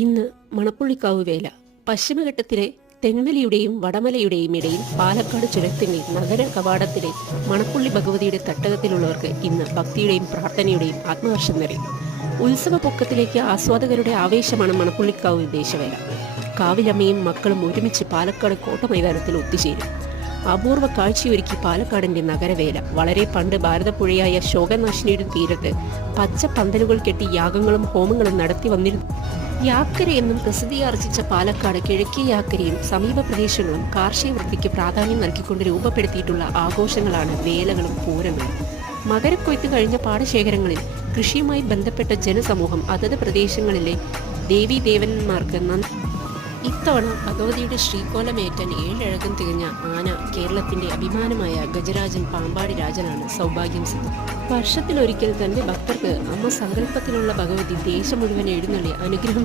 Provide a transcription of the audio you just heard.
ഇന്ന് മണപ്പുള്ളിക്കാവ് വേല. പശ്ചിമഘട്ടത്തിലെ തെന്മലയുടെയും വടമലയുടെയും ഇടയിൽ പാലക്കാട് ചുരത്തിന്റെ നഗര കവാടത്തിലെ മണപ്പുള്ളി ഭഗവതിയുടെ തട്ടകത്തിലുള്ളവർക്ക് ഇന്ന് ഭക്തിയുടെയും പ്രാർത്ഥനയുടെയും ആത്മഹർഷം നിറയും. ഉത്സവ പൊക്കത്തിലേക്ക് ആസ്വാദകരുടെ ആവേശമാണ് മണപ്പുള്ളിക്കാവ് ദേശവേല. കാവിലമ്മയും മക്കളും ഒരുമിച്ച് പാലക്കാട് കോട്ട മൈതാനത്തിൽ ഒത്തുചേരും. അപൂർവ കാഴ്ചയൊരുക്കി പാലക്കാടിന്റെ നഗരവേല. വളരെ പണ്ട് ഭാരതപ്പുഴയായ ശോകനാശിനിയുടെ തീരത്ത് പച്ച പന്തലുകൾ കെട്ടി യാഗങ്ങളും ഹോമങ്ങളും നടത്തി വന്നിരുന്നു. യാക്കര എന്നും പ്രസിദ്ധിയാർജിച്ച പാലക്കാട് കിഴക്കേ യാക്കരയും സമീപ പ്രദേശങ്ങളും കാർഷിക വൃത്തിക്ക് പ്രാധാന്യം നൽകിക്കൊണ്ട് രൂപപ്പെടുത്തിയിട്ടുള്ള ആഘോഷങ്ങളാണ് വേലകളും പൂരങ്ങളും. മകരക്കൊയ്ത്ത് കഴിഞ്ഞ പാടശേഖരങ്ങളിൽ കൃഷിയുമായി ബന്ധപ്പെട്ട ജനസമൂഹം അതത് പ്രദേശങ്ങളിലെ ദേവീദേവന്മാർക്ക് ഇത്തവണ ഭഗവതിയുടെ ശ്രീകോലമേറ്റാൻ 7 അഴകം തികഞ്ഞ ആന കേരളത്തിന്റെ അഭിമാനമായ ഗജരാജൻ പാമ്പാടി രാജനാണ് സൗഭാഗ്യം സിദ്ധം. വർഷത്തിലൊരിക്കൽ തന്റെ ഭക്തർക്ക് അമ്മ സങ്കല്പത്തിലുള്ള ഭഗവതി ദേശം മുഴുവൻ എഴുന്നള്ളി അനുഗ്രഹം